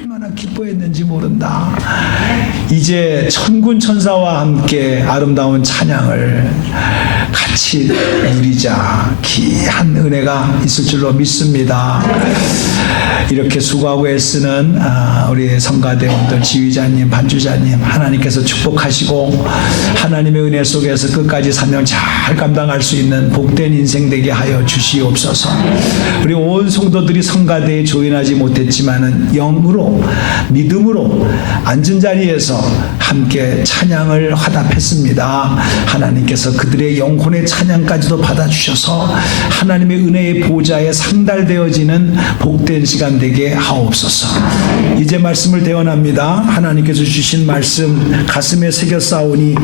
얼마나 기뻐했는지 모른다. 이제 천군 천사와 함께 아름다운 찬양을 같이 누리자. 귀한 은혜가 있을 줄로 믿습니다. 이렇게 수고하고 애쓰는 우리 성가대원들, 지휘자님, 반주자님, 하나님께서 축복하시고 하나님의 은혜 속에서 끝까지 사명 잘 감당할 수 있는 복된 인생 되게 하여 주시옵소서. 우리 온 성도들이 성가대에 조인하지 못했지만은 영으로, 믿음으로 앉은 자리에서 함께 찬양을 화답했습니다. 하나님께서 그들의 영혼의 찬양까지도 받아주셔서 하나님의 은혜의 보좌에 상달되어지는 복된 시간 되게 하옵소서. 이제 말씀을 대언합니다. 하나님께서 주신 말씀 가슴에 새겨 싸우니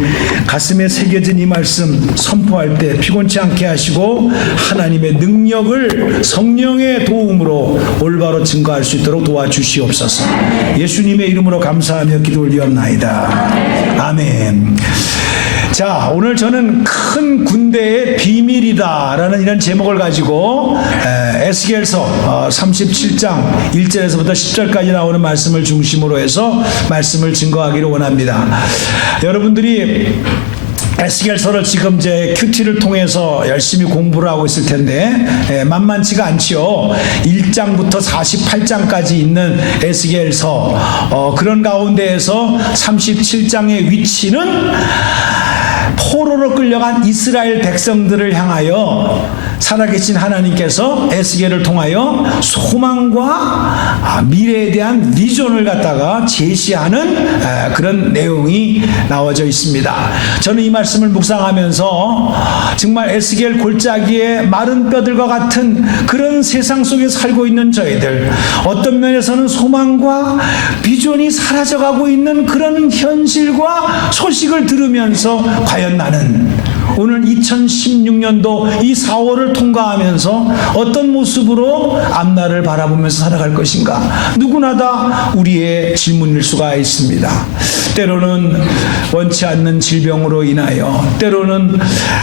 가슴에 새겨진 이 말씀 선포할 때 피곤치 않게 하시고 하나님의 능력을 성령의 도움으로 올바로 증거할 수 있도록 도와주시옵소서. 예수님의 이름으로 감사하며 기도 올리옵나이다. 아멘. 자, 오늘 저는 큰 군대의 비밀이다 라는 이런 제목을 가지고 에스겔서 37장 1절에서부터 10절까지 나오는 말씀을 중심으로 해서 말씀을 증거하기를 원합니다. 여러분들이 에스겔서를 지금 제 큐티를 통해서 열심히 공부를 하고 있을 텐데 만만치가 않지요. 1장부터 48장까지 있는 에스겔서 그런 가운데에서 37장의 위치는 포로로 끌려간 이스라엘 백성들을 향하여 살아계신 하나님께서 에스겔을 통하여 소망과 미래에 대한 비전을 갖다가 제시하는 그런 내용이 나와져 있습니다. 저는 이 말씀을 묵상하면서 정말 에스겔 골짜기에 마른 뼈들과 같은 그런 세상 속에 살고 있는 저희들, 어떤 면에서는 소망과 비전이 사라져가고 있는 그런 현실과 소식을 들으면서 과연 나는 오늘 2016년도 이 4월을 통과하면서 어떤 모습으로 앞날을 바라보면서 살아갈 것인가? 누구나 다 우리의 질문일 수가 있습니다. 때로는 원치 않는 질병으로 인하여, 때로는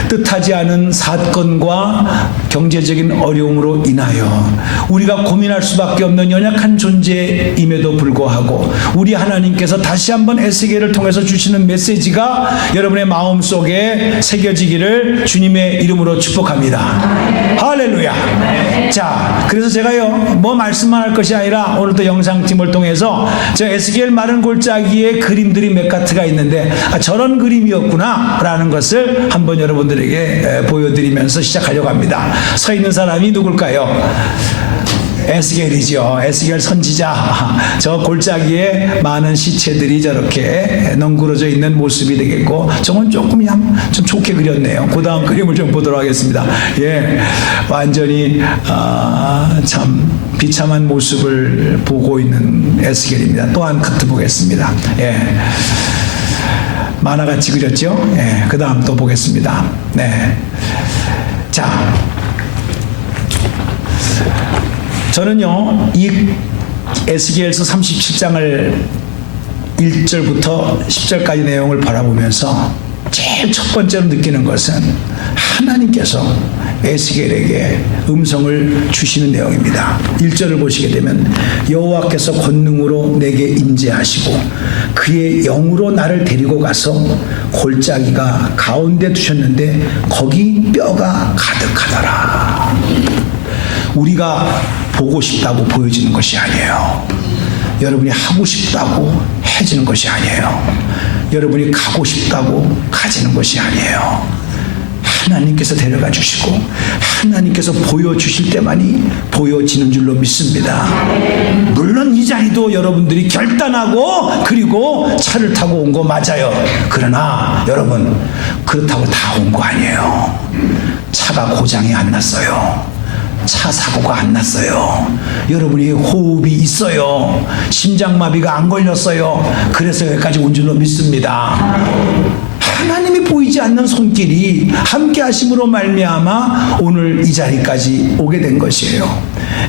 뜻하지 않은 사건과 경제적인 어려움으로 인하여 우리가 고민할 수밖에 없는 연약한 존재임에도 불구하고 우리 하나님께서 다시 한번 에스겔을 통해서 주시는 메시지가 여러분의 마음속에 새겨지기를 주님의 이름으로 축복합니다. 할렐루야. 자, 그래서 제가요 뭐 말씀만 할 것이 아니라 오늘도 영상팀을 통해서 저 에스겔 마른 골짜기의 그림들이 몇 가지가 있는데 저런 그림이었구나 라는 것을 한번 여러분들에게 보여드리면서 시작하려고 합니다. 서 있는 사람이 누굴까요? 에스겔이죠. 에스겔 선지자. 저 골짜기에 많은 시체들이 저렇게 넝그러져 있는 모습이 되겠고, 저건 조금 그냥 좀 좋게 그렸네요. 그 다음 그림을 좀 보도록 하겠습니다. 예, 완전히 참 비참한 모습을 보고 있는 에스겔입니다. 또한 카트 보겠습니다. 예, 만화같이 그렸죠. 예, 그 다음 또 보겠습니다. 네, 자. 저는요, 이 에스겔서 37장을 1절부터 10절까지 내용을 바라보면서 제일 첫 번째로 느끼는 것은 하나님께서 에스겔에게 음성을 주시는 내용입니다. 1절을 보시게 되면 여호와께서 권능으로 내게 임재하시고 그의 영으로 나를 데리고 가서 골짜기가 가운데 두셨는데 거기 뼈가 가득하더라. 우리가 보고 싶다고 보여지는 것이 아니에요. 여러분이 하고 싶다고 해지는 것이 아니에요. 여러분이 가고 싶다고 가지는 것이 아니에요. 하나님께서 데려가 주시고 하나님께서 보여주실 때만이 보여지는 줄로 믿습니다. 물론 이 자리도 여러분들이 결단하고 그리고 차를 타고 온 거 맞아요. 그러나 여러분, 그렇다고 다 온 거 아니에요. 차가 고장이 안 났어요. 차 사고가 안 났어요. 여러분이 호흡이 있어요. 심장마비가 안 걸렸어요. 그래서 여기까지 온 줄로 믿습니다. 하나님이 보이지 않는 손길이 함께 하심으로 말미암아 오늘 이 자리까지 오게 된 것이에요.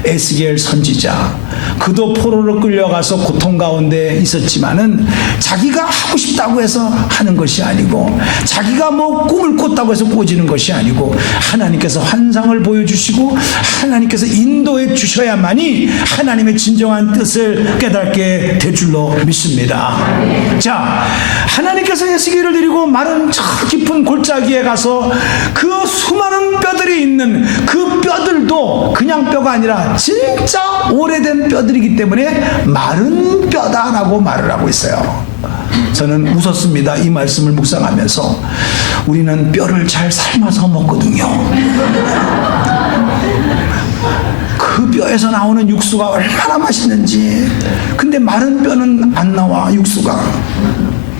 에스겔 선지자, 그도 포로로 끌려가서 고통 가운데 있었지만은 자기가 하고 싶다고 해서 하는 것이 아니고, 자기가 뭐 꿈을 꿨다고 해서 꾸어지는 것이 아니고, 하나님께서 환상을 보여주시고 하나님께서 인도해 주셔야만이 하나님의 진정한 뜻을 깨닫게 될 줄로 믿습니다. 자, 하나님께서 에스겔을 데리고 마른 저 깊은 골짜기에 가서 그 수많은 뼈들이 있는 그 뼈들도 그냥 뼈가 아니라 진짜 오래된 뼈들이기 때문에 마른 뼈다라고 말을 하고 있어요. 저는 웃었습니다. 이 말씀을 묵상하면서. 우리는 뼈를 잘 삶아서 먹거든요. 그 뼈에서 나오는 육수가 얼마나 맛있는지. 근데 마른 뼈는 안 나와, 육수가.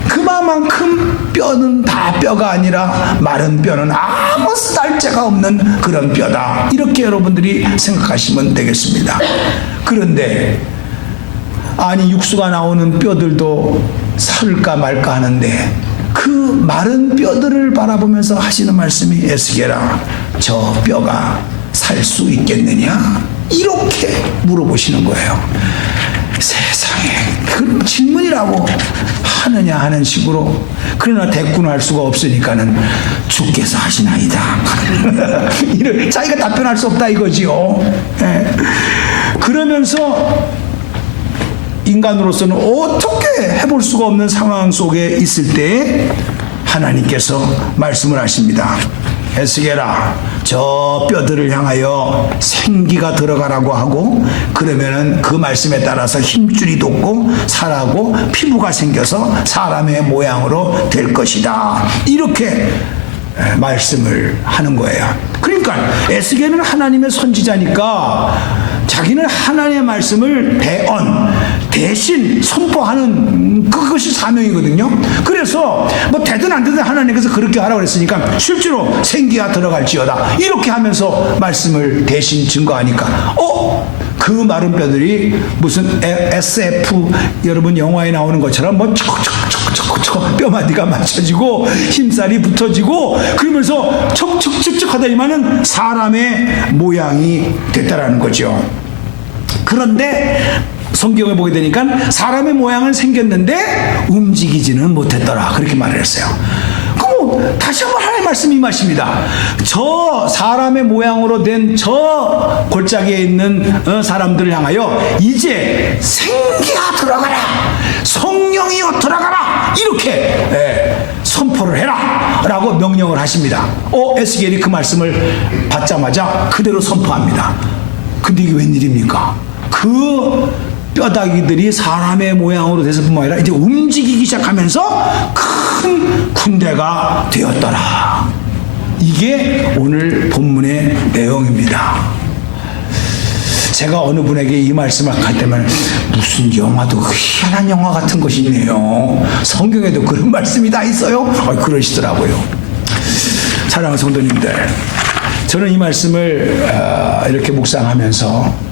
그만큼 뼈는 다 뼈가 아니라 마른 뼈는 아무 쓰잘데가 없는 그런 뼈다, 이렇게 여러분들이 생각하시면 되겠습니다. 그런데 아니, 육수가 나오는 뼈들도 살까 말까 하는데 그 마른 뼈들을 바라보면서 하시는 말씀이, 에스겔아, 저 뼈가 살 수 있겠느냐? 이렇게 물어보시는 거예요. 세상에, 그 질문이라고 하느냐 하는 식으로. 그러나 대꾸는 할 수가 없으니까는 주께서 하시나이다. 이런, 자기가 답변할 수 없다 이거지요. 예. 그러면서 인간으로서는 어떻게 해볼 수가 없는 상황 속에 있을 때 하나님께서 말씀을 하십니다. 에스겔아, 저 뼈들을 향하여 생기가 들어가라고 하고, 그러면은 그 말씀에 따라서 힘줄이 돋고 살하고 피부가 생겨서 사람의 모양으로 될 것이다, 이렇게 말씀을 하는 거예요. 그러니까 에스겔은 하나님의 선지자니까 자기는 하나님의 말씀을 대신 선포하는 그것이 사명이거든요. 그래서 뭐 되든 안 되든 하나님께서 그렇게 하라고 그랬으니까 실제로 생기가 들어갈지어다, 이렇게 하면서 말씀을 대신 증거하니까 그 마른 뼈들이 무슨 SF 여러분 영화에 나오는 것처럼 뭐 척척척척척 뼈마디가 맞춰지고 힘살이 붙어지고 그러면서 척척척척 하더니만은 사람의 모양이 됐다라는 거죠. 그런데 성경을 보게 되니까 사람의 모양은 생겼는데 움직이지는 못했더라, 그렇게 말을 했어요. 그럼 다시 한번 하나님의 말씀이 임하십니다. 저 사람의 모양으로 된 저 골짜기에 있는 사람들을 향하여 이제 생기가 들어가라, 성령이여 들어가라, 이렇게 선포를 해라 라고 명령을 하십니다. 에스겔이 그 말씀을 받자마자 그대로 선포합니다. 근데 이게 웬일입니까? 그 뼈다귀들이 사람의 모양으로 돼서 뿐만 아니라 이제 움직이기 시작하면서 큰 군대가 되었더라. 이게 오늘 본문의 내용입니다. 제가 어느 분에게 이 말씀을 할 때면 무슨 영화도 희한한 영화 같은 것이 있네요, 성경에도 그런 말씀이 다 있어요? 그러시더라고요. 사랑하는 성도님들, 저는 이 말씀을 이렇게 묵상하면서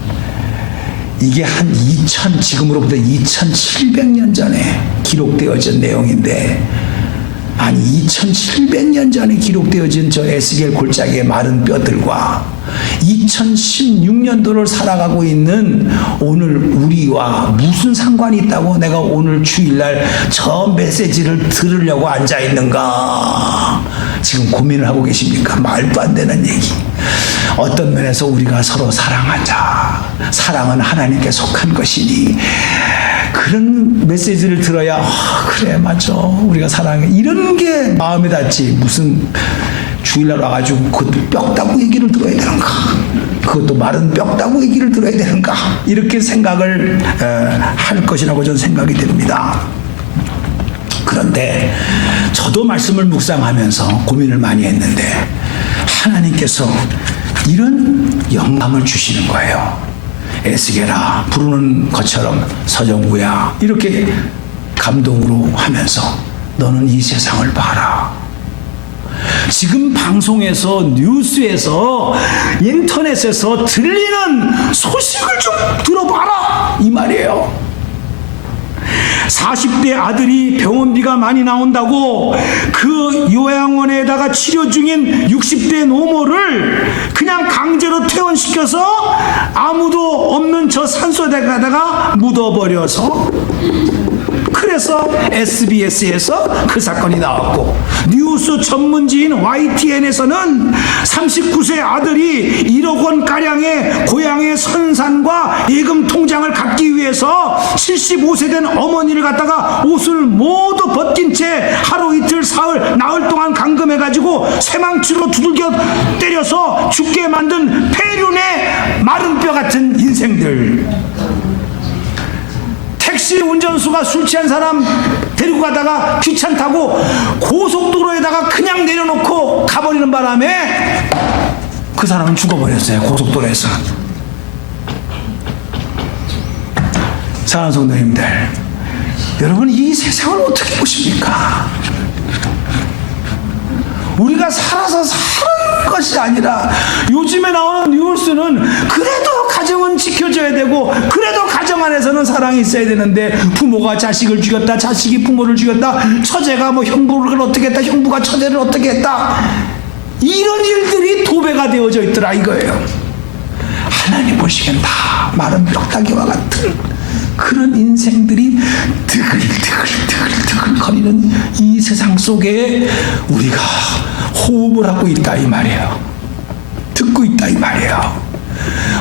이게 지금으로부터 2700년 전에 기록되어진 내용인데, 아니 2700년 전에 기록되어진 저 에스겔 골짜기의 마른 뼈들과 2016년도를 살아가고 있는 오늘 우리와 무슨 상관이 있다고 내가 오늘 주일날 저 메시지를 들으려고 앉아 있는가, 지금 고민을 하고 계십니까? 말도 안 되는 얘기. 어떤 면에서 우리가 서로 사랑하자, 사랑은 하나님께 속한 것이니, 그런 메시지를 들어야 그래 맞아 우리가 사랑해, 이런 게 마음에 닿지, 무슨 주일날 와가지고 그것도 뼈다구 얘기를 들어야 되는가, 그것도 마른 뼈다구 얘기를 들어야 되는가, 이렇게 생각을 할 것이라고 저는 생각이 됩니다. 그런데 저도 말씀을 묵상하면서 고민을 많이 했는데 하나님께서 이런 영감을 주시는 거예요. 에스겔아, 부르는 것처럼 서정구야, 이렇게 감동으로 하면서 너는 이 세상을 봐라. 지금 방송에서, 뉴스에서, 인터넷에서 들리는 소식을 좀 들어봐라, 이 말이에요. 40대 아들이 병원비가 많이 나온다고 그 요양원에다가 치료 중인 60대 노모를 그냥 강제로 퇴원시켜서 아무도 없는 저 산소대에다가 묻어버려서, 그래서 SBS에서 그 사건이 나왔고, 뉴스 전문지인 YTN에서는 39세 아들이 1억 원가량의 고향의 선산과 예금 통장을 갚기 위해서 75세 된 어머니를 갖다가 옷을 모두 벗긴 채 하루 이틀 사흘 나흘 동안 감금해가지고 쇠망치로 두들겨 때려서 죽게 만든 폐륜의 마른 뼈 같은 인생들. 택시 운전수가 술 취한 사람 데리고 가다가 귀찮다고 고속도로에다가 그냥 내려놓고 가버리는 바람에 그 사람은 죽어버렸어요. 고속도로에서. 사랑하는 성도님들, 여러분 이 세상을 어떻게 보십니까? 우리가 살아서 사는 것이 아니라 요즘에 나오는 뉴스는 그래도 가정은 지켜줘야 되고 그래도 가정 안에서는 사랑이 있어야 되는데, 부모가 자식을 죽였다, 자식이 부모를 죽였다, 처제가 뭐 형부를 어떻게 했다, 형부가 처제를 어떻게 했다, 이런 일들이 도배가 되어져 있더라 이거예요. 하나님 보시기엔 다 마른 뼈다귀와 같은 그런 인생들이 드글드글 거리는 이 세상 속에 우리가 호흡을 하고 있다 이 말이에요. 듣고 있다 이 말이에요.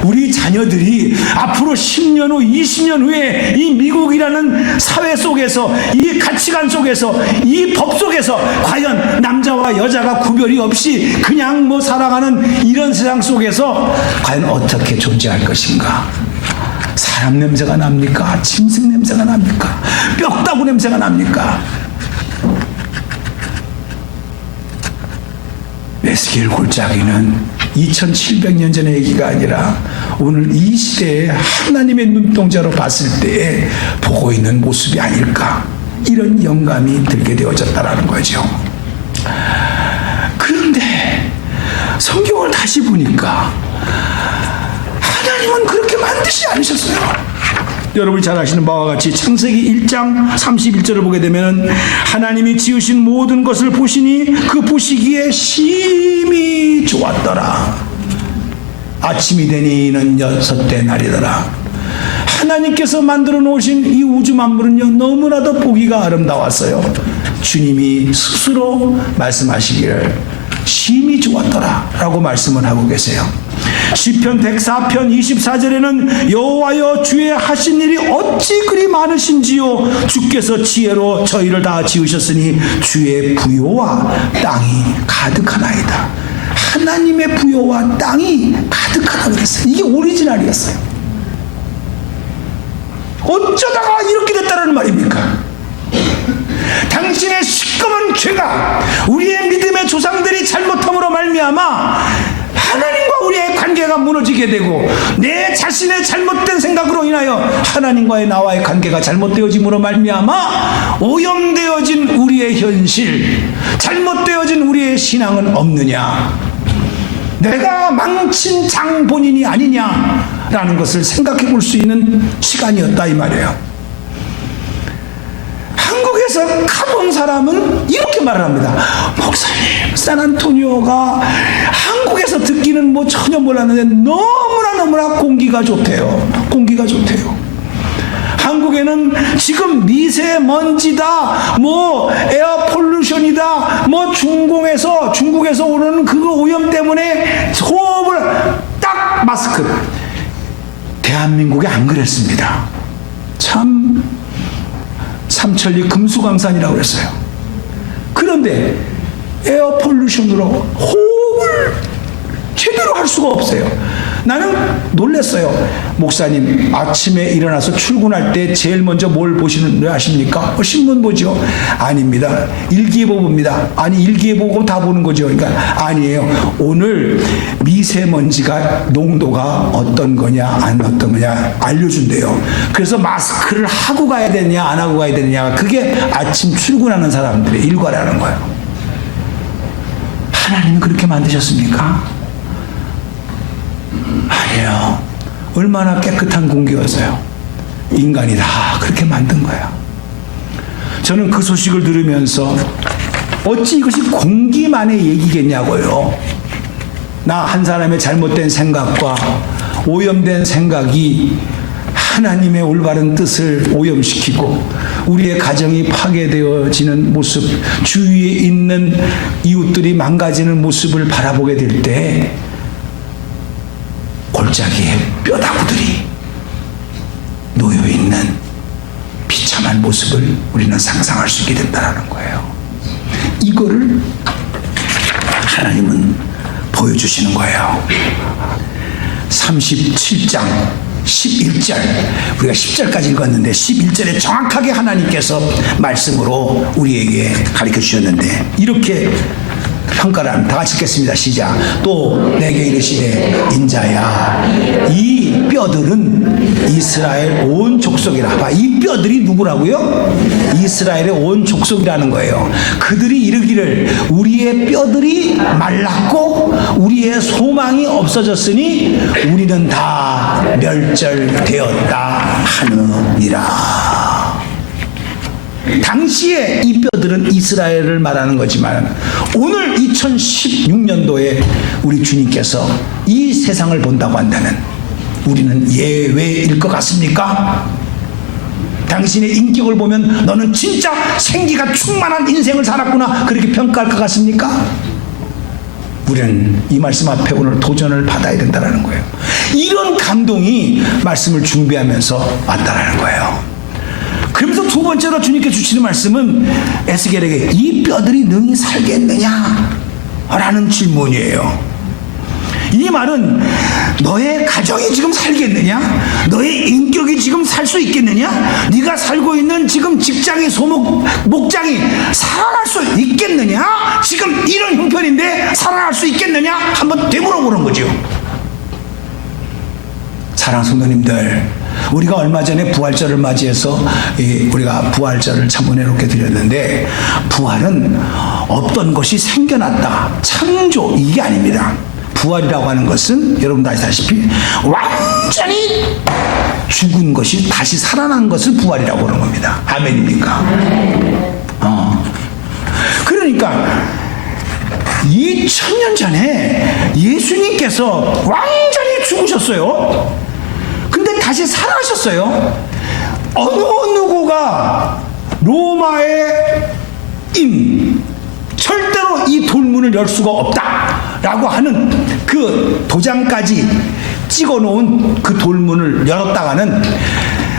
우리 자녀들이 앞으로 10년 후 20년 후에 이 미국이라는 사회 속에서, 이 가치관 속에서, 이 법 속에서 과연 남자와 여자가 구별이 없이 그냥 뭐 살아가는 이런 세상 속에서 과연 어떻게 존재할 것인가? 사람 냄새가 납니까? 짐승 냄새가 납니까? 뼈다구 냄새가 납니까? 에스겔 골짜기는 2700년 전의 얘기가 아니라 오늘 이 시대에 하나님의 눈동자로 봤을 때 보고 있는 모습이 아닐까, 이런 영감이 들게 되어졌다라는 거죠. 그런데 성경을 다시 보니까 하나님은 그렇게 만드지 않으셨어요. 여러분이 잘 아시는 바와 같이 창세기 1장 31절을 보게 되면 하나님이 지으신 모든 것을 보시니 그 보시기에 심히 좋았더라. 아침이 되니 이는 6대 날이더라. 하나님께서 만들어 놓으신 이 우주 만물은요 너무나도 보기가 아름다웠어요. 주님이 스스로 말씀하시기를 심히 좋았더라 라고 말씀을 하고 계세요. 시편 104편 24절에는 여호와여 주의 하신 일이 어찌 그리 많으신지요, 주께서 지혜로 저희를 다 지으셨으니 주의 부요와 땅이 가득하나이다. 하나님의 부요와 땅이 가득하다 그랬어요. 이게 오리지널이었어요. 어쩌다가 이렇게 됐다는 말입니까? 당신의 시꺼먼 죄가, 우리의 믿음의 조상들이 잘못함으로 말미암아 하나님과 우리의 관계가 무너지게 되고, 내 자신의 잘못된 생각으로 인하여 하나님과의 나와의 관계가 잘못되어짐으로 말미암아 오염되어진 우리의 현실, 잘못되어진 우리의 신앙은 없느냐, 내가 망친 장 본인이 아니냐라는 것을 생각해 볼 수 있는 시간이었다 이 말이에요. 한국에서 가본 사람은 이렇게 말을 합니다. 목사님, 샌안토니오가 한국에서 듣기는 뭐 전혀 몰랐는데 너무나 공기가 좋대요. 공기가 좋대요. 한국에는 지금 미세먼지다, 뭐 에어 폴루션이다, 뭐 중국에서 오는 그 오염 때문에 호흡을 딱 마스크. 대한민국이 안 그랬습니다. 참 삼천리 금수강산이라고 그랬어요. 그런데 에어 폴루션으로 호흡을 제대로 할 수가 없어요. 나는 놀랐어요. 목사님, 아침에 일어나서 출근할 때 제일 먼저 뭘 보시는 줄 아십니까? 신문 보죠? 아닙니다. 일기예보 봅니다. 아니, 일기예보고 다 보는 거죠. 그러니까 아니에요. 오늘 미세먼지가 농도가 어떤 거냐 안 어떤 거냐 알려준대요. 그래서 마스크를 하고 가야 되느냐 안 하고 가야 되느냐, 그게 아침 출근하는 사람들의 일과라는 거예요. 하나님은 그렇게 만드셨습니까? 아니에요. 얼마나 깨끗한 공기였어요. 인간이 다 그렇게 만든 거야. 저는 그 소식을 들으면서 어찌 이것이 공기만의 얘기겠냐고요. 나 한 사람의 잘못된 생각과 오염된 생각이 하나님의 올바른 뜻을 오염시키고 우리의 가정이 파괴되어지는 모습, 주위에 있는 이웃들이 망가지는 모습을 바라보게 될 때 골짜기에 뼈다구들이 놓여있는 비참한 모습을 우리는 상상할 수 있게 된다는 거예요. 이거를 하나님은 보여주시는 거예요. 37장 11절, 우리가 10절까지 읽었는데 11절에 정확하게 하나님께서 말씀으로 우리에게 가르쳐 주셨는데 이렇게 평가를 합니다. 다 같이 읽겠습니다. 시작. 또 내게 이르시되 인자야 이 뼈들은 이스라엘 온 족속이라. 봐, 이 뼈들이 누구라고요? 이스라엘의 온 족속이라는 거예요. 그들이 이르기를 우리의 뼈들이 말랐고 우리의 소망이 없어졌으니 우리는 다 멸절되었다 하느니라. 당시에 이 뼈들은 이스라엘을 말하는 거지만 오늘 2016년도에 우리 주님께서 이 세상을 본다고 한다면 우리는 예외일 것 같습니까? 당신의 인격을 보면 너는 진짜 생기가 충만한 인생을 살았구나 그렇게 평가할 것 같습니까? 우리는 이 말씀 앞에 오늘 도전을 받아야 된다는 거예요. 이런 감동이 말씀을 준비하면서 왔다는 거예요. 그러면서 두 번째로 주님께 주시는 말씀은 에스겔에게 이 뼈들이 능히 살겠느냐? 라는 질문이에요. 이 말은 너의 가정이 지금 살겠느냐? 너의 인격이 지금 살 수 있겠느냐? 네가 살고 있는 지금 직장의 목장이 살아날 수 있겠느냐? 지금 이런 형편인데 살아날 수 있겠느냐? 한번 되물어보는 거죠. 사랑하는 성도님들, 우리가 얼마 전에 부활절을 맞이해서 우리가 부활절을 참 은혜롭게 드렸는데 부활은 없던 것이 생겨났다, 창조, 이게 아닙니다. 부활이라고 하는 것은 여러분도 아시다시피 완전히 죽은 것이 다시 살아난 것을 부활이라고 하는 겁니다. 아멘입니까? 그러니까 2000년 전에 예수님께서 완전히 죽으셨어요. 근데 다시 살아나셨어요. 어느 누구가 로마의 절대로 이 돌문을 열 수가 없다라고 하는 그 도장까지 찍어 놓은 그 돌문을 열었다가는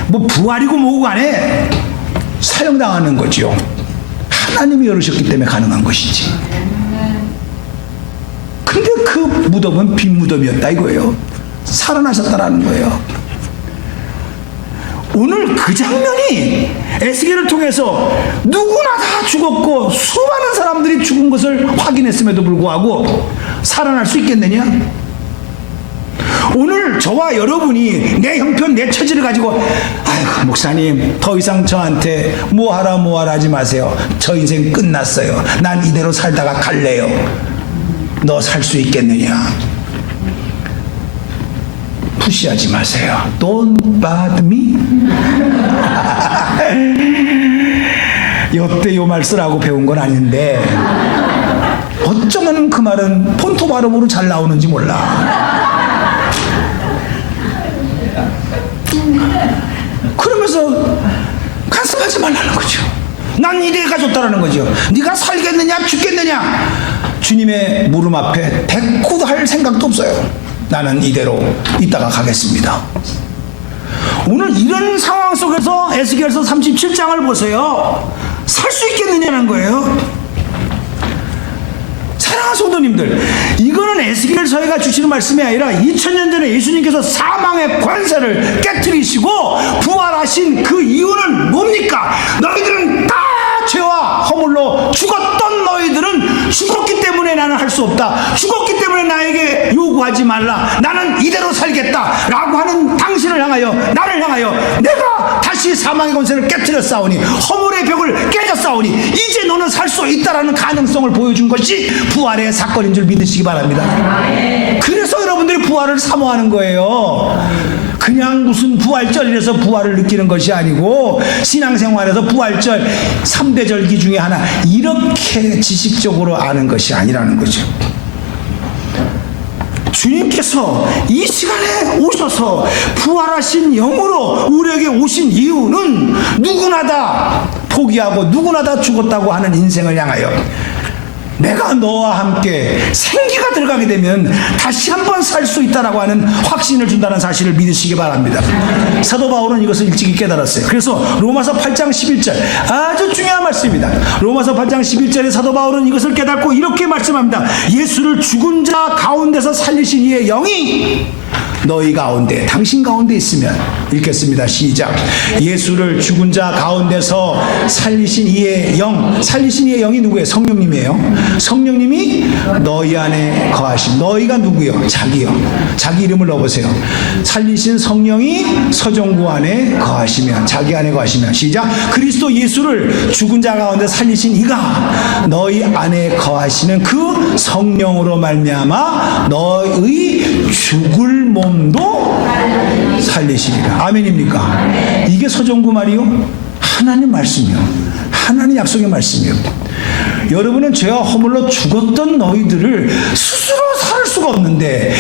뭐 부활이고 뭐고 간에 사형당하는 거죠. 하나님이 열으셨기 때문에 가능한 것이지. 근데 그 무덤은 빈 무덤이었다 이거예요. 살아나셨다라는 거예요. 오늘 그 장면이 에스겔을 통해서 누구나 다 죽었고 수많은 사람들이 죽은 것을 확인했음에도 불구하고 살아날 수 있겠느냐? 오늘 저와 여러분이 내 형편, 내 처지를 가지고 아이고 목사님 더 이상 저한테 뭐하라 하지 마세요. 저 인생 끝났어요. 난 이대로 살다가 갈래요. 너 살 수 있겠느냐? 푸시하지 마세요. Don't bother me. 요때 요 말 쓰라고 배운 건 아닌데 어쩌면 그 말은 폰토 발음으로 잘 나오는지 몰라. 그러면서 간섭하지 말라는 거죠. 난 이래가 좋다라는 거죠. 네가 살겠느냐 죽겠느냐 주님의 무릎 앞에 대꾸도 할 생각도 없어요. 나는 이대로 있다가 가겠습니다. 오늘 이런 상황 속에서 에스겔서 37장을 보세요. 살 수 있겠느냐는 거예요. 사랑하는 성도님들, 이거는 에스겔서가 주시는 말씀이 아니라 2000년 전에 예수님께서 사망의 권세를 깨트리시고 부활하신 그 이유는 뭡니까? 너희들은 다 죄와 허물로 죽었던 너희들은 죽었기 때문에 나는 할 수 없다. 죽었기 때문에 나에게 요구하지 말라. 나는 이대로 살겠다 라고 하는 당신을 향하여, 나를 향하여 내가 다시 사망의 권세를 깨트렸사오니 허물의 벽을 깨졌사오니 이제 너는 살 수 있다라는 가능성을 보여준 것이 부활의 사건인 줄 믿으시기 바랍니다. 그래서 여러분들이 부활을 사모하는 거예요. 그냥 무슨 부활절이라서 부활을 느끼는 것이 아니고 신앙생활에서 부활절 3대 절기 중에 하나 이렇게 지식적으로 아는 것이 아니라는 거죠. 주님께서 이 시간에 오셔서 부활하신 영으로 우리에게 오신 이유는 누구나 다 포기하고 누구나 다 죽었다고 하는 인생을 향하여 내가 너와 함께 생기가 들어가게 되면 다시 한번 살 수 있다라고 하는 확신을 준다는 사실을 믿으시기 바랍니다. 사도 바울은 이것을 일찍이 깨달았어요. 그래서 로마서 8장 11절 아주 중요한 말씀입니다. 로마서 8장 11절에 사도 바울은 이것을 깨닫고 이렇게 말씀합니다. 예수를 죽은 자 가운데서 살리신 이의 영이 너희 가운데 당신 가운데 있으면 읽겠습니다. 시작. 예수를 죽은 자 가운데서 살리신 이의 영, 살리신 이의 영이 누구예요? 성령님이에요. 성령님이 너희 안에 거하신, 너희가 누구요? 자기요. 자기 이름을 넣어보세요. 살리신 성령이 서정구 안에 거하시면, 자기 안에 거하시면, 시작. 그리스도 예수를 죽은 자 가운데 살리신 이가 너희 안에 거하시는 그 성령으로 말미암아 너희 죽을 몸도 살리시리라. 아멘입니까? 이게 서정구 말이요? 하나님 말씀이요. 하나님 약속의 말씀이요. 여러분은 죄와 허물로 죽었던 너희들을 스스로 살 수가 없는데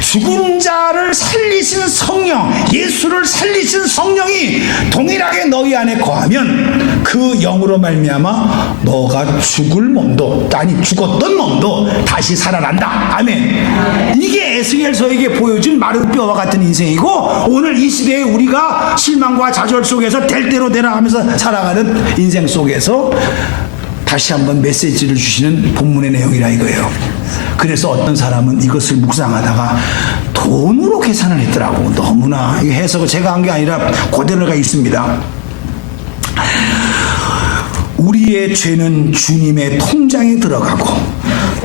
죽은 자를 살리신 성령, 예수를 살리신 성령이 동일하게 너희 안에 거하면 그 영으로 말미암아 너가 죽을 몸도, 아니 죽었던 몸도 다시 살아난다. 아멘. 이게 에스겔서에게 보여준 마른 뼈와 같은 인생이고 오늘 이 시대에 우리가 실망과 좌절 속에서 될 대로 되라 하면서 살아가는 인생 속에서 다시 한번 메시지를 주시는 본문의 내용이라 이거예요. 그래서 어떤 사람은 이것을 묵상하다가 돈으로 계산을 했더라고. 너무나 이 해석을 제가 한 게 아니라 그대로가 있습니다. 우리의 죄는 주님의 통장에 들어가고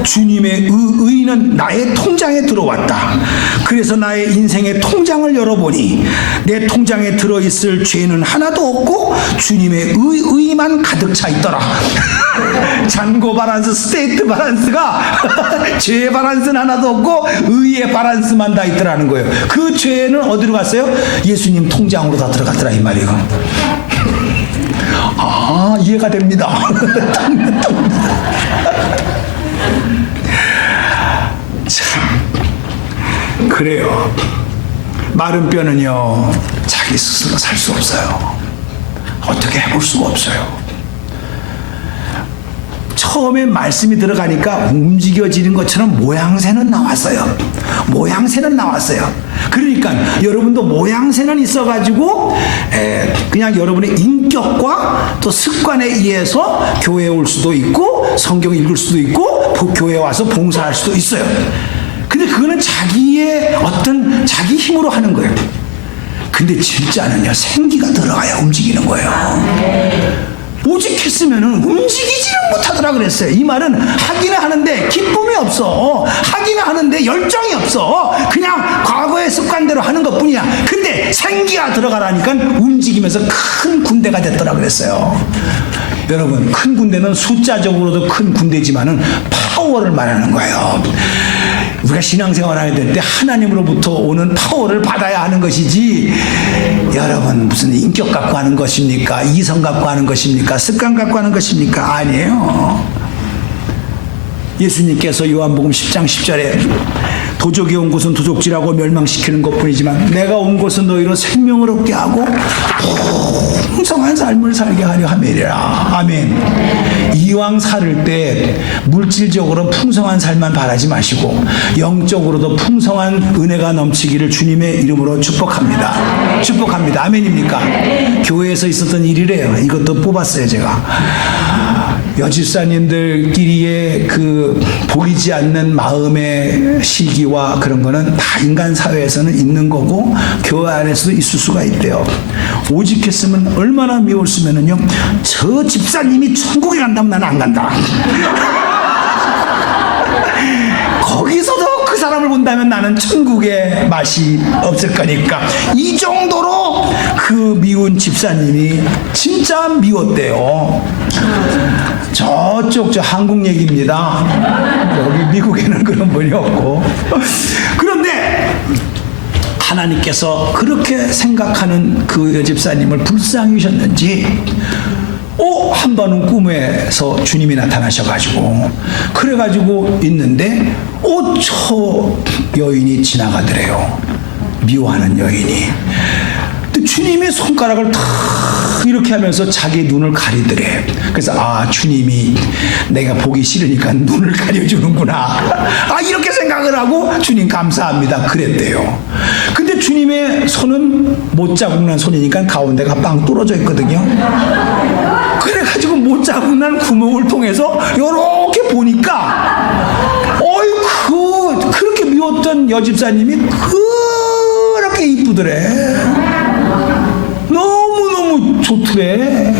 주님의 의는 나의 통장에 들어왔다. 그래서 나의 인생의 통장을 열어보니 내 통장에 들어있을 죄는 하나도 없고 주님의 의만 가득 차 있더라. 잔고 바란스, 스테이트 바란스가 죄의 바란스는 하나도 없고 의의 바란스만 다 있더라는 거예요. 그 죄는 어디로 갔어요? 예수님 통장으로 다 들어갔더라 이 말이에요. 아, 이해가 됩니다. 참 그래요. 마른 뼈는요 자기 스스로 살 수 없어요. 어떻게 해볼 수가 없어요. 처음에 말씀이 들어가니까 움직여지는 것처럼 모양새는 나왔어요. 모양새는 나왔어요. 그러니까 여러분도 모양새는 있어가지고 그냥 여러분의 인격과 또 습관에 의해서 교회에 올 수도 있고 성경 읽을 수도 있고 교회에 와서 봉사할 수도 있어요. 근데 그거는 자기의 어떤 자기 힘으로 하는 거예요. 근데 진짜는요 생기가 들어가야 움직이는 거예요. 오직 했으면은 움직이지는 못하더라 그랬어요. 이 말은 하기는 하는데 기쁨이 없어. 하기는 하는데 열정이 없어. 그냥 과거의 습관대로 하는 것뿐이야. 근데 생기가 들어가라니까 움직이면서 큰 군대가 됐더라 그랬어요. 여러분, 큰 군대는 숫자적으로도 큰 군대지만은 파워를 말하는 거예요. 우리가 신앙생활 할 때 하나님으로부터 오는 파워를 받아야 하는 것이지, 여러분 무슨 인격 갖고 하는 것입니까? 이성 갖고 하는 것입니까? 습관 갖고 하는 것입니까? 아니에요. 예수님께서 요한복음 10장 10절에 도적이 온 것은 도적질하고 멸망시키는 것뿐이지만 내가 온 것은 너희로 생명을 얻게 하고 풍성한 삶을 살게 하려 함이라. 아멘. 이왕 살을 때 물질적으로 풍성한 삶만 바라지 마시고 영적으로도 풍성한 은혜가 넘치기를 주님의 이름으로 축복합니다. 축복합니다. 아멘입니까? 교회에서 있었던 일이래요. 이것도 뽑았어요 제가. 여집사님들끼리의 그 보이지 않는 마음의 시기와 그런 거는 다 인간 사회에서는 있는 거고 교회 안에서도 있을 수가 있대요. 오직했으면 얼마나 미웠으면은요, 저 집사님이 천국에 간다면 나는 안 간다. 거기서도 그 사람을 본다면 나는 천국의 맛이 없을 거니까. 이 정도로 그 미운 집사님이 진짜 미웠대요. 저쪽 저 한국 얘기입니다. 여기 미국에는 그런 분이 없고. 그런데 하나님께서 그렇게 생각하는 그 여집사님을 불쌍히 여셨는지 한 번은 꿈에서 주님이 나타나셔가지고 그래가지고 있는데 저 여인이 지나가더래요. 미워하는 여인이. 근데 주님이 손가락을 탁 이렇게 하면서 자기 눈을 가리더래. 그래서 주님이 내가 보기 싫으니까 눈을 가려주는구나. 이렇게 생각을 하고 주님 감사합니다 그랬대요. 근데 주님의 손은 못자국난 손이니까 가운데가 빵 뚫어져 있거든요. 그래가지고 못자국난 구멍을 통해서 이렇게 보니까 그렇게 미웠던 여집사님이 그렇게 이쁘더래. 너무너무 좋더래.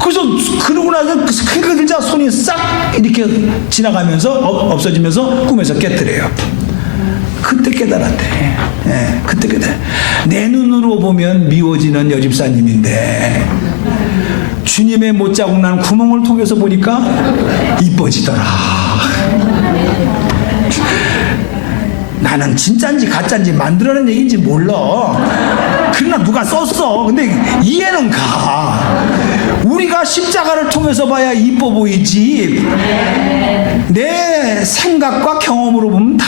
그래서 그러고 나서 그 들자 손이 싹 이렇게 지나가면서 없어지면서 꿈에서 깼더래요. 그때 깨달았대. 그때 깨달았대. 내 눈으로 보면 미워지는 여집사님인데 주님의 못자국난 구멍을 통해서 보니까 이뻐지더라. 나는 진짜인지 가짜인지 만들어낸 얘기인지 몰라. 그러나 누가 썼어. 근데 이해는 가. 우리가 십자가를 통해서 봐야 이뻐 보이지 내 생각과 경험으로 보면 다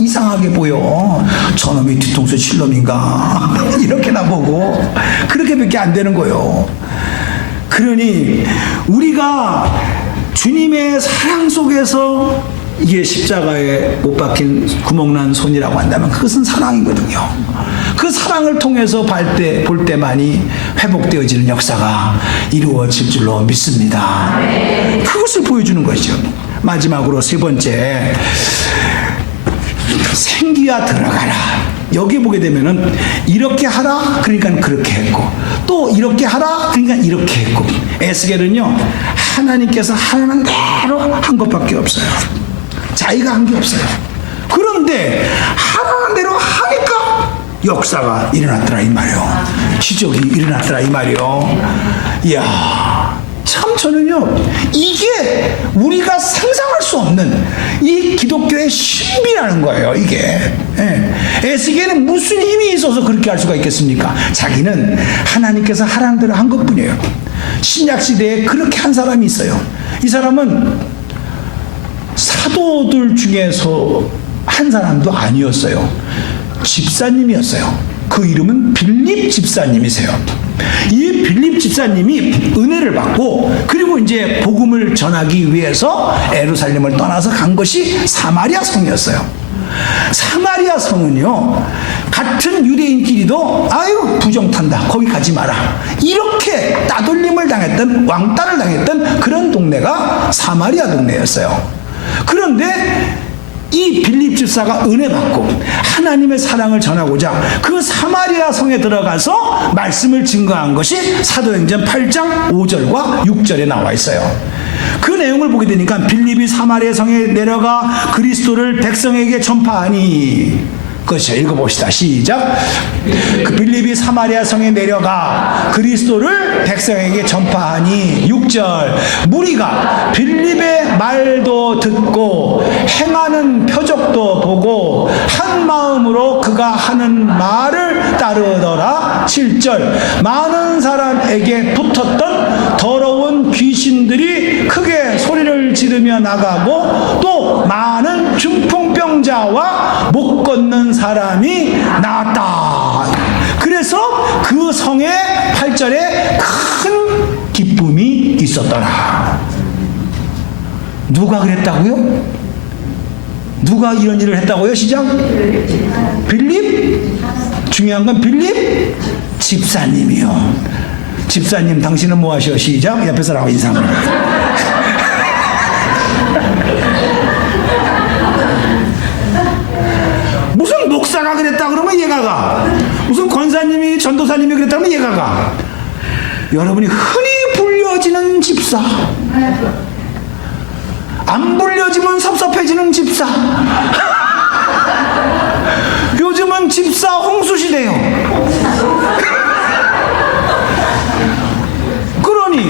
이상하게 보여. 저놈이 뒤통수 칠놈인가 이렇게나 보고 그렇게밖에 안 되는 거요. 그러니 우리가 주님의 사랑 속에서 이게 십자가에 못 박힌 구멍난 손이라고 한다면 그것은 사랑이거든요. 그 사랑을 통해서 볼 때만이 회복되어지는 역사가 이루어질 줄로 믿습니다. 그것을 보여주는 것이죠. 마지막으로 세 번째, 생기야 들어가라. 여기 보게 되면은 이렇게 하라 그러니까 그렇게 했고 또 이렇게 하라 그러니까 이렇게 했고 에스겔은요 하나님께서 하라는 대로 한 것밖에 없어요. 자기가 한 게 없어요. 그런데 하라는 대로 하니까 역사가 일어났더라 이 말이요. 기적이 일어났더라 이 말이요. 이야, 참 저는요 이게 우리가 상상할 수 없는 이 기독교의 신비라는 거예요. 이게 에스겔은 무슨 힘이 있어서 그렇게 할 수가 있겠습니까? 자기는 하나님께서 하라는 대로 한 것뿐이에요. 신약시대에 그렇게 한 사람이 있어요. 이 사람은 사도들 중에서 한 사람도 아니었어요. 집사님이었어요. 그 이름은 빌립 집사님이세요. 이 빌립 집사님이 은혜를 받고 그리고 이제 복음을 전하기 위해서 예루살렘을 떠나서 간 것이 사마리아 성이었어요. 사마리아 성은요 같은 유대인끼리도 부정탄다 거기 가지 마라 이렇게 따돌림을 당했던 왕따를 당했던 그런 동네가 사마리아 동네였어요. 그런데 이 빌립 집사가 은혜 받고 하나님의 사랑을 전하고자 그 사마리아 성에 들어가서 말씀을 증거한 것이 사도행전 8장 5절과 6절에 나와 있어요. 그 내용을 보게 되니까 빌립이 사마리아 성에 내려가 그리스도를 백성에게 전파하니 그것을 읽어봅시다. 시작. 그 빌립이 사마리아 성에 내려가 그리스도를 백성에게 전파하니 6절 무리가 빌립의 말도 듣고 행하는 표적도 보고 한 마음으로 그가 하는 말을 따르더라. 7절 많은 사람에게 붙었던 더러운 귀신들이 크게 소리를 지르며 나가고 또 많은 중풍병자와 못 걷는 사람이 나왔다. 그래서 그 성의 8절에 큰 기쁨이 있었더라. 누가 그랬다고요? 누가 이런 일을 했다고요? 시작. 빌립? 중요한 건 빌립 집사님이요. 집사님 당신은 뭐 하시오? 시작. 옆에 사람하고 인사합니다. 무슨 목사가 그랬다 그러면 이해가 가. 무슨 권사님이 전도사님이 그랬다 그러면 이해가 가. 여러분이 흔히 불려지는 집사, 안 불려지면 섭섭해지는 집사. 요즘은 집사 홍수시대요. 그러니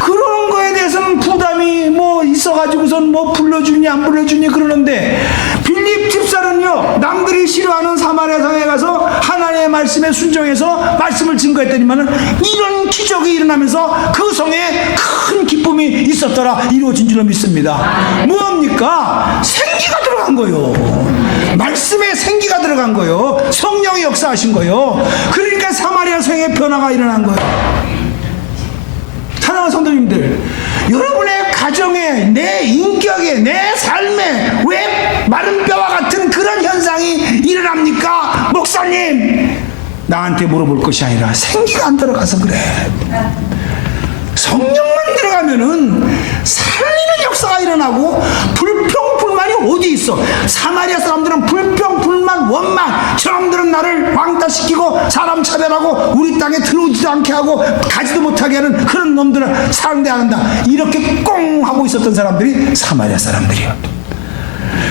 그런 거에 대해서는 부담이 뭐 있어가지고선 뭐 불러주니 안 불러주니 그러는데 빌립 집사는요 오히려 남들이 싫어하는 사마리아 성에 가서 하나님의 말씀에 순종해서 말씀을 증거했더니만은 이런 기적이 일어나면서 그 성에 큰 기쁨이 있었더라. 이루어진 줄로 믿습니다. 뭐합니까? 생기가 들어간 거요. 말씀에 생기가 들어간 거요. 성령이 역사하신 거요. 그러니까 사마리아 성에 변화가 일어난 거예요. 사랑하는 성도님들, 여러분의 가정에, 내 인격에, 내 삶에 왜 마른 뼈와 같은 그런 현상이 일어납니까? 목사님, 나한테 물어볼 것이 아니라 생기가 안 들어가서 그래. 성령만 들어가면은 살리는 역사가 일어나고 불평불만이 어디 있어? 사마리아 사람들은 불평불만 원망, 저놈들은 나를 왕따시키고 사람 차별하고 우리 땅에 들어오지도 않게 하고 가지도 못하게 하는 그런 놈들을 상대한다, 이렇게 꽁 하고 있었던 사람들이 사마리아 사람들이요.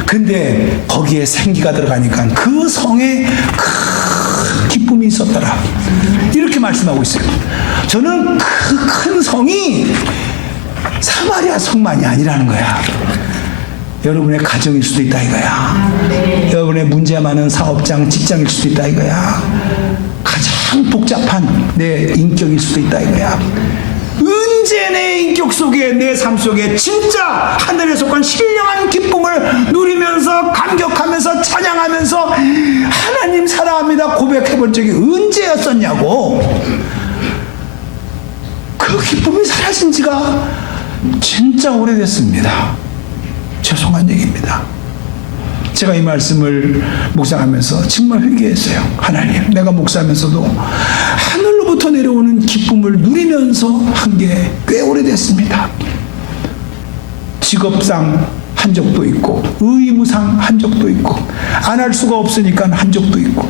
근데 거기에 생기가 들어가니까 그 성에 큰 기쁨이 있었더라, 이렇게 말씀하고 있어요. 저는 그 큰 성이 사마리아 성만이 아니라는 거야. 여러분의 가정일 수도 있다 이거야. 여러분의 문제 많은 사업장, 직장일 수도 있다 이거야. 가장 복잡한 내 인격일 수도 있다 이거야. 언제 내 인격 속에, 내 삶 속에 진짜 하늘에 속한 신령한 기쁨을 누리면서 감격하면서 찬양하면서 하나님 사랑합니다 고백해본 적이 언제였었냐고. 그 기쁨이 사라진 지가 진짜 오래됐습니다. 죄송한 얘기입니다. 제가 이 말씀을 묵상하면서 정말 회개했어요. 하나님, 내가 목사하면서도 하늘로부터 내려오는 기쁨을 누리면서 한 게 꽤 오래됐습니다. 직업상 한 적도 있고, 의무상 한 적도 있고, 안 할 수가 없으니까 한 적도 있고,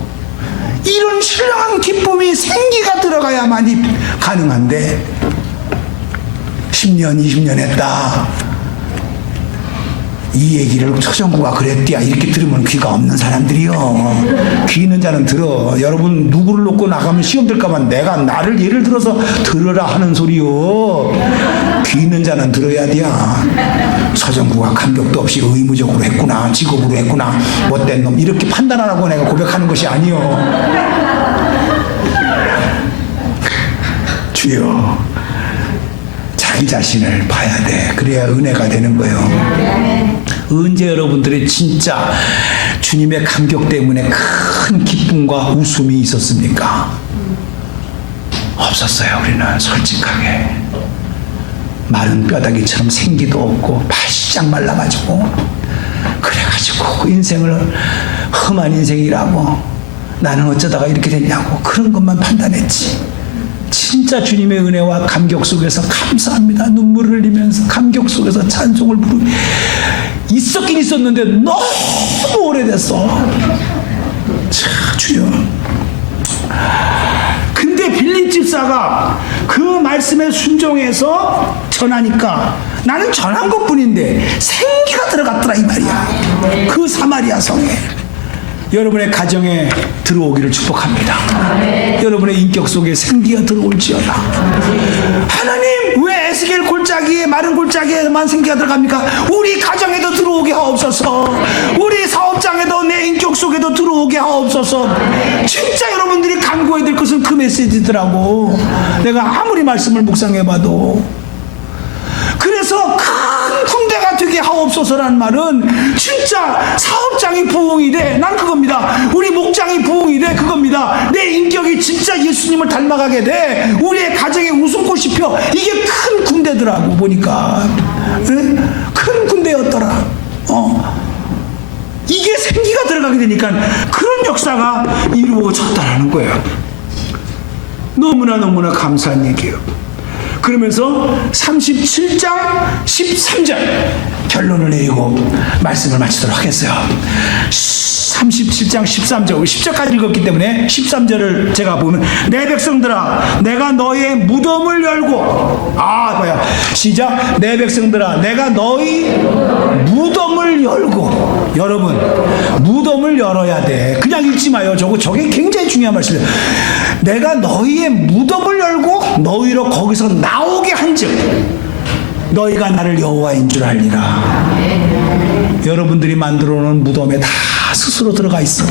이런 신령한 기쁨이 생기가 들어가야만이 가능한데 10년, 20년 했다, 이 얘기를 서정구가 그랬디야, 이렇게 들으면 귀가 없는 사람들이요. 귀 있는 자는 들어. 여러분 누구를 놓고 나가면 시험 들까봐 내가 나를 예를 들어서 들으라 하는 소리요. 귀 있는 자는 들어야 돼야. 서정구가 감격도 없이 의무적으로 했구나, 직업으로 했구나, 못된 놈, 이렇게 판단하라고 내가 고백하는 것이 아니요. 주여, 자기 자신을 봐야 돼. 그래야 은혜가 되는 거예요. 언제 여러분들이 진짜 주님의 감격 때문에 큰 기쁨과 웃음이 있었습니까? 없었어요. 우리는 솔직하게 마른 뼈다귀처럼 생기도 없고 바짝 말라가지고, 그래가지고 인생을 험한 인생이라고, 나는 어쩌다가 이렇게 됐냐고 그런 것만 판단했지. 진짜 주님의 은혜와 감격 속에서 감사합니다 눈물을 흘리면서 감격 속에서 찬송을 부르고 있었긴 있었는데 너무 오래됐어. 주여. 근데 빌립 집사가 그 말씀에 순종해서 전하니까 나는 전한 것뿐인데 생기가 들어갔더라 이 말이야. 그 사마리아 성에. 여러분의 가정에 들어오기를 축복합니다. 여러분의 인격 속에 생기가 들어올지어다. 하나님, 왜 에스겔 골짜기에, 마른 골짜기에만 생기가 들어갑니까? 우리 가정에도 들어오게 하옵소서. 우리 사업장에도, 내 인격 속에도 들어오게 하옵소서. 진짜 여러분들이 간구해야 될 것은 그 메시지더라고. 내가 아무리 말씀을 묵상해봐도. 그래서 큰 군대가 되게 하옵소서라는 말은 진짜 사업장이 부흥이 돼, 난 그겁니다. 우리 목장이 부흥이 돼, 그겁니다. 내 인격이 진짜 예수님을 닮아가게 돼, 우리의 가정에 웃음꽃이 펴. 이게 큰 군대더라고 보니까. 큰 군대였더라. 이게 생기가 들어가게 되니까 그런 역사가 이루어졌다라는 거예요. 너무나 감사한 얘기예요. 그러면서 37장 13절 결론을 내리고 말씀을 마치도록 하겠어요. 37장 13절, 10절까지 읽었기 때문에 13절을 제가 보면, 내 백성들아 내가 너의 무덤을 열고, 시작. 내 백성들아 내가 너희 무덤을 열고. 여러분, 무덤을 열어야 돼. 그냥 읽지 마요. 저게 굉장히 중요한 말씀이에요. 내가 너희의 무덤을 열고 너희로 거기서 나오게 한즉 너희가 나를 여호와인 줄 알리라. 여러분들이 만들어 놓은 무덤에 다 스스로 들어가 있어.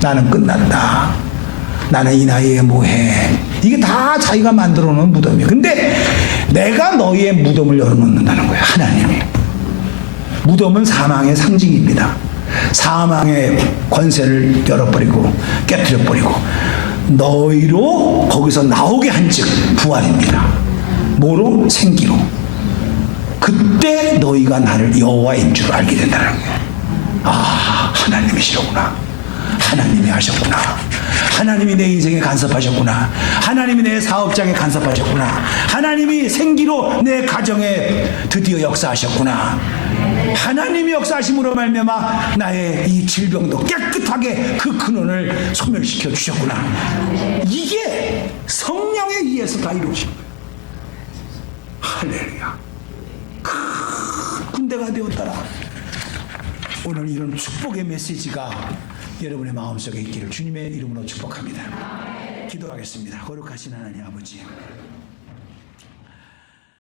나는 끝났다. 나는 이 나이에 뭐해. 이게 다 자기가 만들어 놓은 무덤이에요. 근데 내가 너희의 무덤을 열어놓는다는 거예요. 하나님이. 무덤은 사망의 상징입니다. 사망의 권세를 열어버리고 깨뜨려버리고 너희로 거기서 나오게 한즉 부활입니다. 뭐로? 생기로. 그때 너희가 나를 여호와인 줄 알게 된다는 거예요. 아, 하나님이시로구나. 하나님이 하셨구나. 하나님이 내 인생에 간섭하셨구나. 하나님이 내 사업장에 간섭하셨구나. 하나님이 생기로 내 가정에 드디어 역사하셨구나. 하나님이 역사하심으로 말미암아 나의 이 질병도 깨끗하게 그 근원을 소멸시켜 주셨구나. 이게 성령에 의해서 다 이루어진 거예요. 할렐루야. 큰 군대가 되었더라. 오늘 이런 축복의 메시지가 여러분의 마음속에 있기를 주님의 이름으로 축복합니다. 기도하겠습니다. 거룩하신 하나님 아버지,